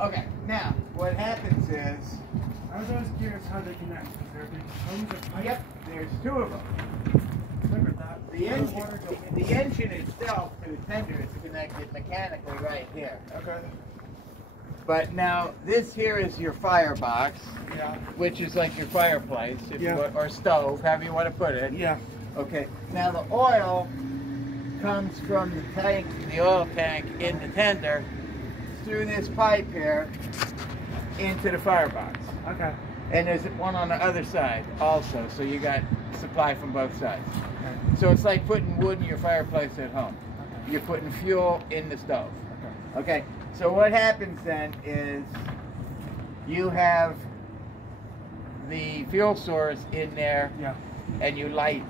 Okay, now what happens is. I was always curious how they connect. Is there big hose or pipe? Yep, there's two of them. Remember that. The engine itself to the tender is connected mechanically right here. Okay. But now this here is your firebox, Yeah. which is like your fireplace, if Yeah. you want, or stove, however you want to put it. Yeah. Okay. Now the oil comes from the tank, the oil tank in the tender, through this pipe here into the firebox. Okay. And there's one on the other side also, so you got supply from both sides. Okay. So it's like putting wood in your fireplace at home. Okay. You're putting fuel in the stove. Okay. Okay, so what happens then is you have the fuel source in there Yeah. and you light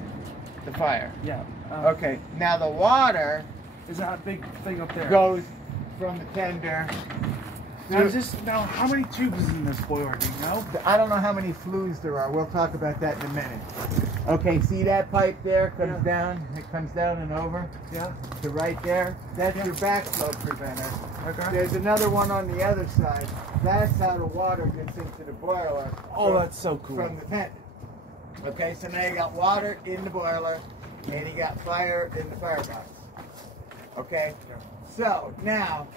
the fire. Yeah. Okay, now the water Is that a big thing up there? goes from the tender. Now, how many tubes is in this boiler? Do you know? I don't know how many flues there are. We'll talk about that in a minute. Okay, see that pipe there comes down? It comes down and over Yeah. to right there. That's your backflow preventer. Okay. There's another one on the other side. That's how the water gets into the boiler. Oh, that's so cool. From the tender. Okay, so now you got water in the boiler and you got fire in the firebox. Okay? Yeah. So now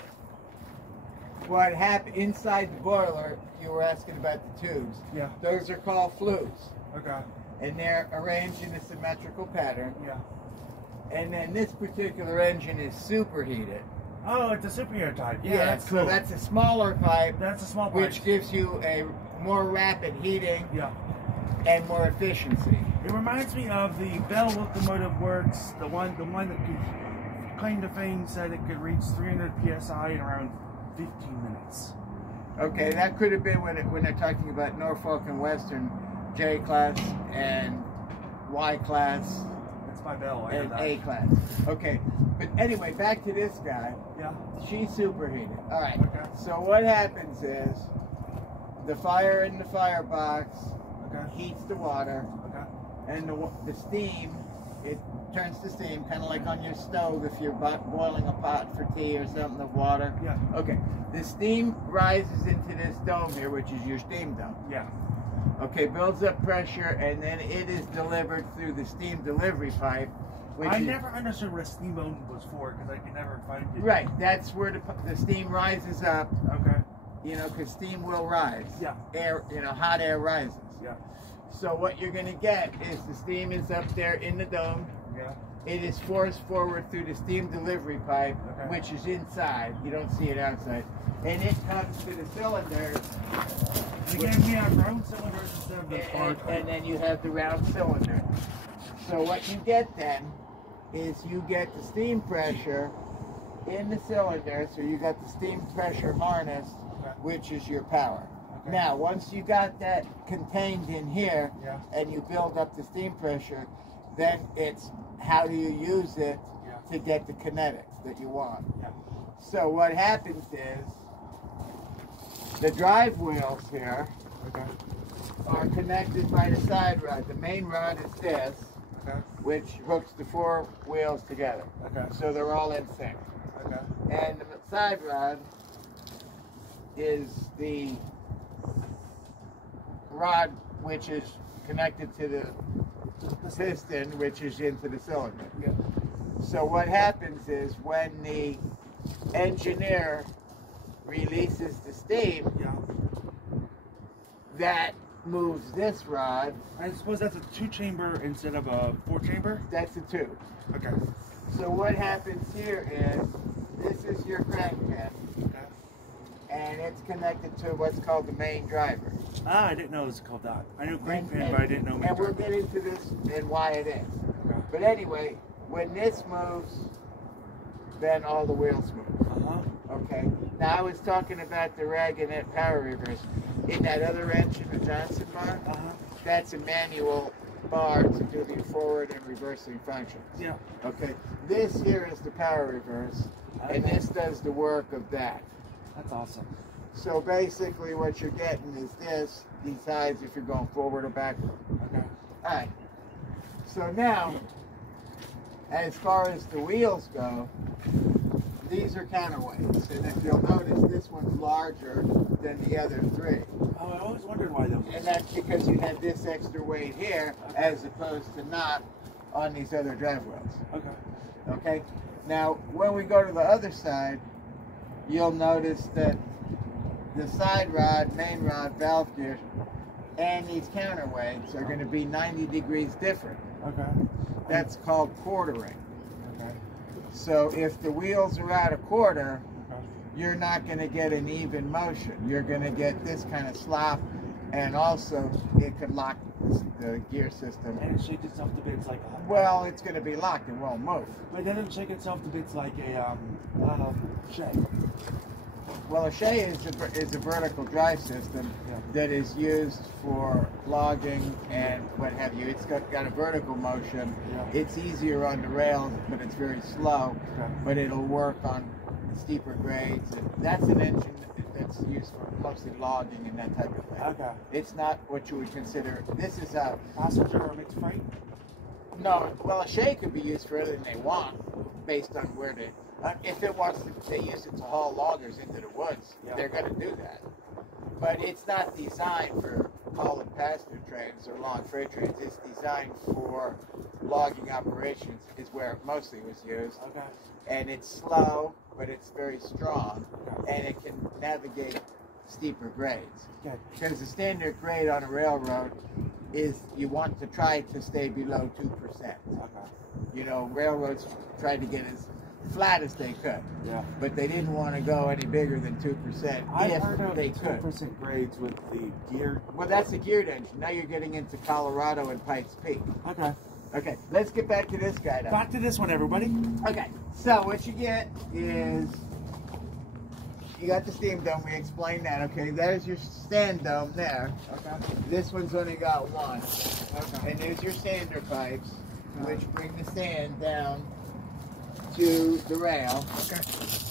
what happened inside the boiler, you were asking about the tubes. Yeah. Those are called flues. Okay. And they're arranged in a symmetrical pattern. Yeah. And then this particular engine is superheated. Oh, it's a superheater type. Yeah, that's so cool. that's a smaller pipe, That's a small pipe. which gives you a more rapid heating Yeah. and more efficiency. It reminds me of the Bell Locomotive Works, the one that could claim to fame said it could reach 300 psi in around 15 minutes. Okay, that could have been when they're talking about Norfolk and Western J class and Y class That's my Bell. I and know A that. class. Okay, but anyway, back to this guy. Yeah. She's superheated. All right. Okay. So what happens is the fire in the firebox Okay. heats the water, Okay. and the steam, it turns to steam, kind of like on your stove if you're boiling a pot for tea or something of water. Yeah. Okay. The steam rises into this dome here, which is your steam dome. Yeah. Okay, builds up pressure, and then it is delivered through the steam delivery pipe. Which I is, never understood what a steam bone was for because I could never find it. Right, that's where the steam rises up, Okay. you know, because steam will rise. Yeah. Air, you know, hot air rises. Yeah. So what you're going to get is the steam is up there in the dome. Yeah. It is forced forward through the steam delivery pipe, Okay. which is inside. You don't see it outside. And it comes to the cylinders. They gave me a round cylinders instead of the And then you have the round cylinder. So what you get then is you get the steam pressure in the cylinder, so you got the steam pressure harness, Okay. which is your power. Okay. Now, once you got that contained in here, Yeah. and you build up the steam pressure, then it's how do you use it Yeah. to get the kinetics that you want. Yeah. So what happens is the drive wheels here Okay. are connected by the side rod. The main rod is this, Okay. which hooks the four wheels together. Okay. So they're all in sync. Okay. And the side rod is the rod which is connected to the piston, which is into the cylinder. Yeah. So what happens is when the engineer releases the steam, Yeah. that moves this rod. I suppose that's a 2-chamber instead of a 4-chamber? That's the tube. Okay. So what happens here is this is your crankcam, Okay. and it's connected to what's called the main driver. Ah, I didn't know it was called that. I knew crank And- pin, and- but I didn't know And we'll major. get into this and why it is. Okay. But anyway, when this moves, then all the wheels move. Uh-huh. Okay. Now I was talking about the Ragonette power reverse. In that other engine, the Johnson bar, Uh-huh. that's a manual bar to do the forward and reversing functions. Yeah. Okay. This here is the power reverse, and this does the work of that. That's awesome. So basically what you're getting is this decides if you're going forward or backward. Okay. Alright. So now, as far as the wheels go, these are counterweights. And if you'll notice, this one's large. larger than the other three. Oh, I always wondered why that was. And that's because you have this extra weight here as opposed to not on these other drive wheels. Okay. Okay? Now, when we go to the other side, you'll notice that the side rod, main rod, valve gear, and these counterweights are going to be 90 degrees different. Okay. That's called quartering. Okay. So if the wheels are out a quarter, Okay. you're not going to get an even motion. You're going to get this kind of slop, and also it could lock the gear system. And it shakes itself to bits like a... Well, it's going to be locked. It won't move. But it doesn't shake itself to bits like a, shay. Well, a shay is a vertical drive system that is used for logging and what have you. It's got a vertical motion. Yeah. It's easier on the rails, but it's very slow. Okay. But it'll work on steeper grades. And that's an engine that's used for mostly logging and that type of thing. Okay. It's not what you would consider. This is a Passenger or mixed freight? no. Well, a shay could be used for anything they want, based on where they. If it wants to, they use it to haul loggers into the woods. Yeah. They're going to do that. But it's not designed for hauling passenger trains or long freight trains. It's designed for logging operations, is where it mostly was used. Okay. And it's slow, but it's very strong, and it can navigate steeper grades. Okay. Because the standard grade on a railroad is you want to try to stay below 2%. Okay. You know, railroads tried to get as flat as they could, Yeah. but they didn't want to go any bigger than 2% I've if heard of they could. 2% grades with the gear. Well, that's a geared engine. Now you're getting into Colorado and Pikes Peak. Okay. Okay, let's get back to this guy now. Back to this one, everybody. Okay, so what you get is you got the steam dome. We explained that. Okay, that is your stand dome there. Okay. This one's only got one. Okay. And there's your sander pipes, which bring the sand down to the rail. Okay.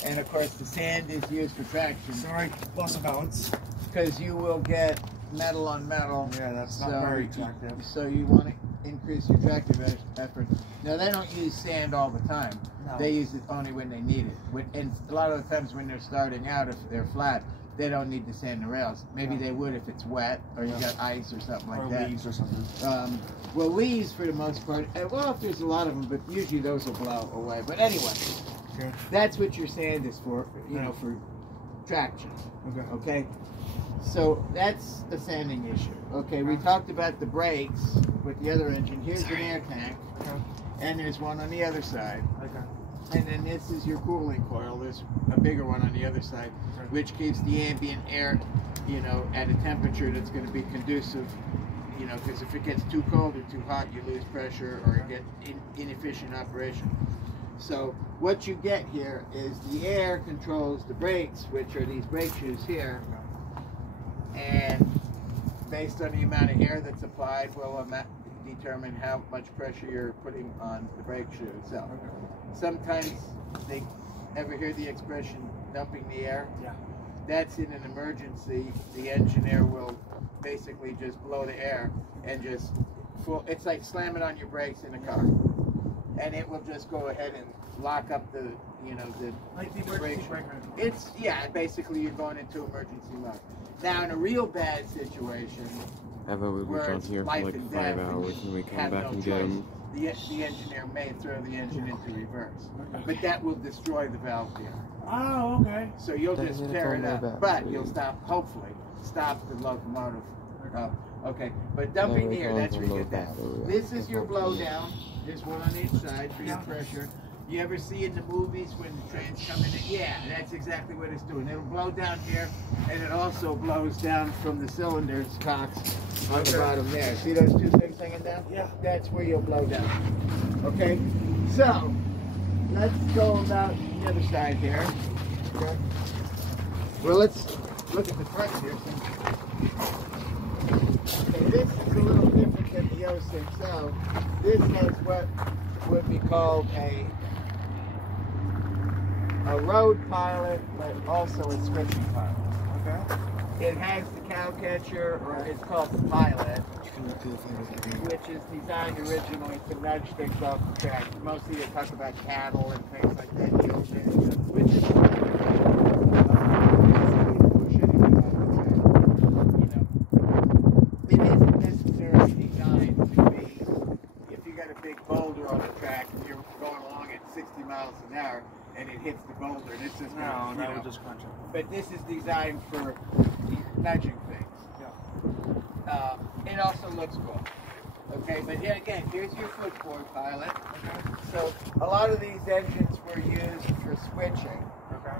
And of course, the sand is used for traction Sorry, loss of balance. because you will get metal on metal. Yeah, that's not very attractive. So you want to increase your tractive effort. Now, they don't use sand all the time. No. They use it only when they need it. And a lot of the times when they're starting out, if they're flat, they don't need to sand the rails. Maybe they would if it's wet or you got ice or something like Or that. leaves or something. Well, leaves for the most part. Well, if there's a lot of them, but usually those will blow away. But anyway, Okay. that's what your sand is for. You know, for traction. Okay. Okay. So that's the sanding issue. Okay, we talked about the brakes with the other engine. Here's an air tank, Okay. and there's one on the other side. Okay. And then this is your cooling coil. There's a bigger one on the other side, which keeps the ambient air, you know, at a temperature that's going to be conducive, you know, because if it gets too cold or too hot, you lose pressure or you get inefficient operation. So what you get here is the air controls the brakes, which are these brake shoes here. And based on the amount of air that's applied will determine how much pressure you're putting on the brake shoe itself. Sometimes they ever hear the expression dumping the air? Yeah. That's in an emergency. The engineer will basically just blow the air and just it's like slamming on your brakes in a car. And it will just go ahead and lock up the, you know, the Like the emergency breaker. It's, yeah, basically you're going into emergency mode. Now, in a real bad situation, Evan, we where were down it's here for life like and 5 death, hours and we come have back no and get choice, him. the engineer may throw the engine into reverse. But that will destroy the valve gear. Oh, okay. So you'll That just is tear on it their up. back, But so you'll you- stop, hopefully, stop the locomotive. Okay, but dumping the air, that's where you get that. This is your blowdown. There's one on each side for your pressure. You ever see in the movies when the trains come in? Yeah, that's exactly what it's doing. It'll blow down here, and it also blows down from the cylinders cocks on the bottom there. See those two things hanging down? Yeah. That's where you'll blow down. Okay, so let's go about the other side here. Okay. Well, let's look at the front here. Okay, this is a little different than the 060. This has what would be called a road pilot, but also a switching pilot. Okay. It has the cow catcher, or it's called the pilot, which is designed originally to nudge things off the track. Mostly they talk about cattle and things like that, which is basically to push an hour and it hits the boulder. This is No, that would just crunch it. But this is designed for nudging things. It also looks cool. Okay, but yet again, here's your footboard pilot. Okay. So a lot of these engines were used for switching. Okay.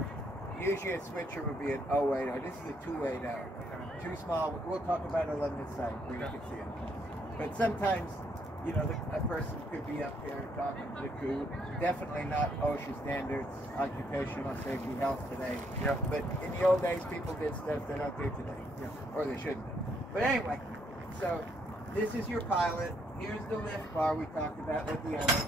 Usually a switcher would be an 080. This is a 280. Okay. Too small. We'll talk about it on this side where you can see it. But sometimes, you know, a person could be up here talking to the crew. Definitely not OSHA standards, occupational safety, health today. Yeah. But in the old days, people did stuff they don't do today. Yeah. Or they shouldn't. But anyway, so this is your pilot. Here's the lift bar we talked about with the other.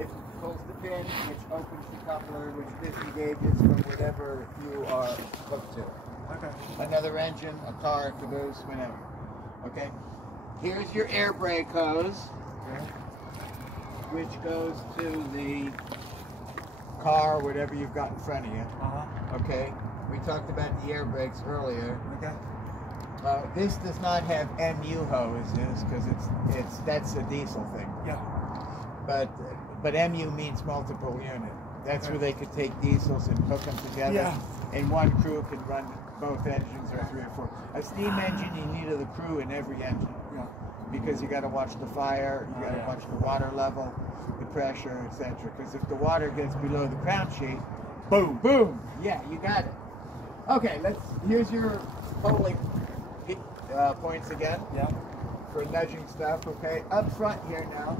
It pulls the pin, which opens the coupler, which disengages from whatever you are hooked to. Okay. Another engine, a car, caboose, whatever. Okay. Here's your air brake hose, which goes to the car, whatever you've got in front of you. Okay. We talked about the air brakes earlier. Okay. This does not have MU hoses because that's a diesel thing. Yeah. But MU means multiple unit. That's where they could take diesels and hook them together. Yeah. And one crew can run both engines or 3 or 4. A steam engine, you need a crew in every engine. Yeah. Because you got to watch the fire, you got to watch the water level, the pressure, etc. Because if the water gets below the crown sheet, boom, boom. Yeah, you got it. Okay, here's your polling points again. Yeah. For nudging stuff, okay? Up front here now,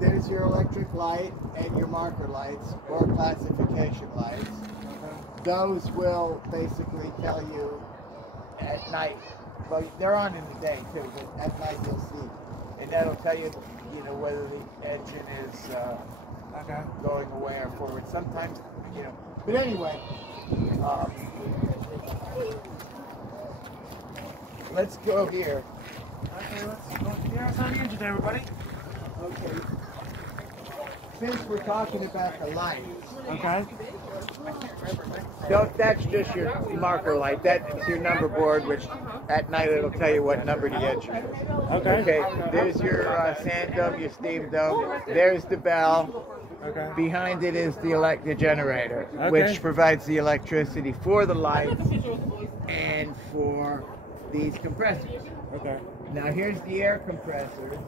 there's your electric light and your marker lights or classification lights. Those will basically tell you at night, well, they're on in the day too, but at night you'll see. And that'll tell you, you know, whether the engine is going away or forward. Sometimes, you know, but anyway, let's go here. Okay, let's go here. It's on the engine, everybody. Okay. Since we're talking about the lights, Okay. that's just your marker light. That's your number board, which at night it'll tell you what number the engine is. Okay. Okay. There's your sand dome, your steam dome. There's the bell. Okay. Behind it is the generator, Okay. which provides the electricity for the lights and for these compressors. Okay. Now here's the air compressor.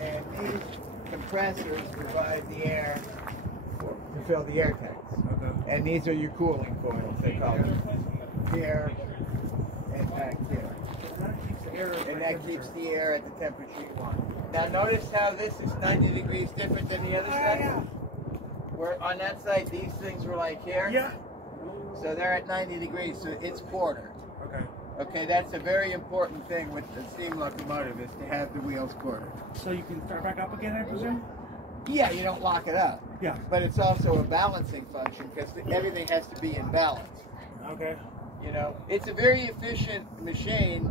And these compressors provide the air to fill the air tanks. Okay. And these are your cooling coils, they call them. Here and back here. And that keeps the air at the temperature you want. Now notice how this is 90 degrees different than the other side? Where on that side these things were like here? Yeah. So they're at 90 degrees, so it's quartered. Okay. Okay, that's a very important thing with the steam locomotive is to have the wheels quartered. So you can start back up again, I presume? Yeah, you don't lock it up. Yeah. But it's also a balancing function because everything has to be in balance. Okay. You know, it's a very efficient machine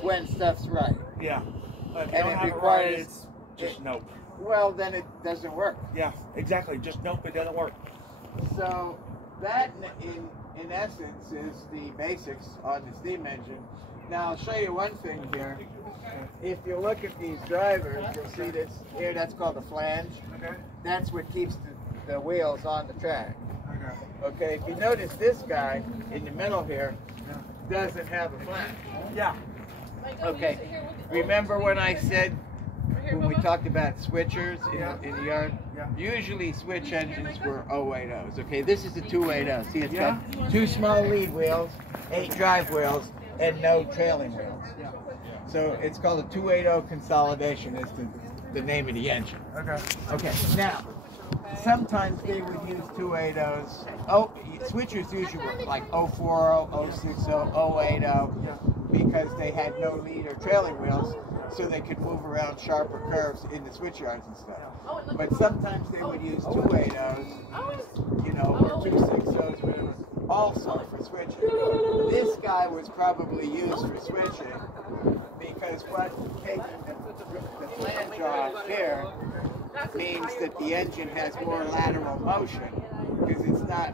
when stuff's right. Yeah. But if And you don't it have requires- it right, it's just nope. Well, then it doesn't work. Yeah, exactly. Just nope, it doesn't work. So that, in essence, is the basics on the steam engine. Now, I'll show you one thing here. If you look at these drivers, you'll see this here. That's called a flange. Okay. That's what keeps the wheels on the track. Okay. Okay, if you notice this guy in the middle here doesn't have a flange. Yeah. Okay, remember when I said, when we talked about switchers in the yard? Yeah. Usually switch engines were 080s. Okay, this is a 280. See, it's Yeah. got 2 small lead wheels, 8 drive wheels, and no trailing wheels. Yeah. So it's called a 280 consolidation is the name of the engine. Okay. Okay, now, sometimes they would use 280s. Oh, switchers usually were like 040, 060, 080 Yeah. because they had no lead or trailing wheels, so they could move around sharper curves in the switch yards and stuff. But sometimes they would use 280s, you know, or 260s, whatever, also for switching. This guy was probably used for switching because what taking the flange off here means that the engine has more lateral motion because it's not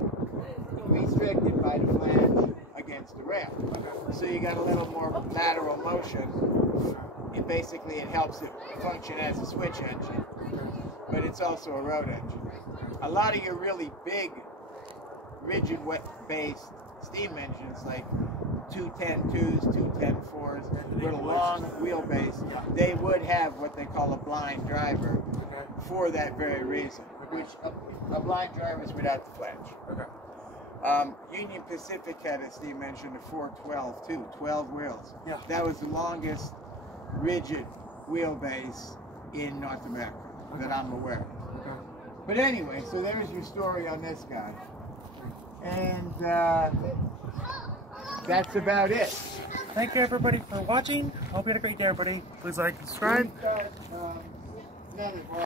restricted by the flange against the rail. So you got a little more lateral motion. It helps it function as a switch engine. but it's also a road engine. A lot of your really big, rigid based steam engines like 210-2s, 210-4s, with a long wheelbase, they would have what they call a blind driver for that very reason, which a blind driver is without the flange. Union Pacific had a steam engine, a 412 too, 12 wheels. Yeah. That was the longest rigid wheelbase in North America that I'm aware of. But anyway, so there's your story on this guy. And that's about it. Thank you everybody for watching. Hope you had a great day, everybody. Please like and subscribe.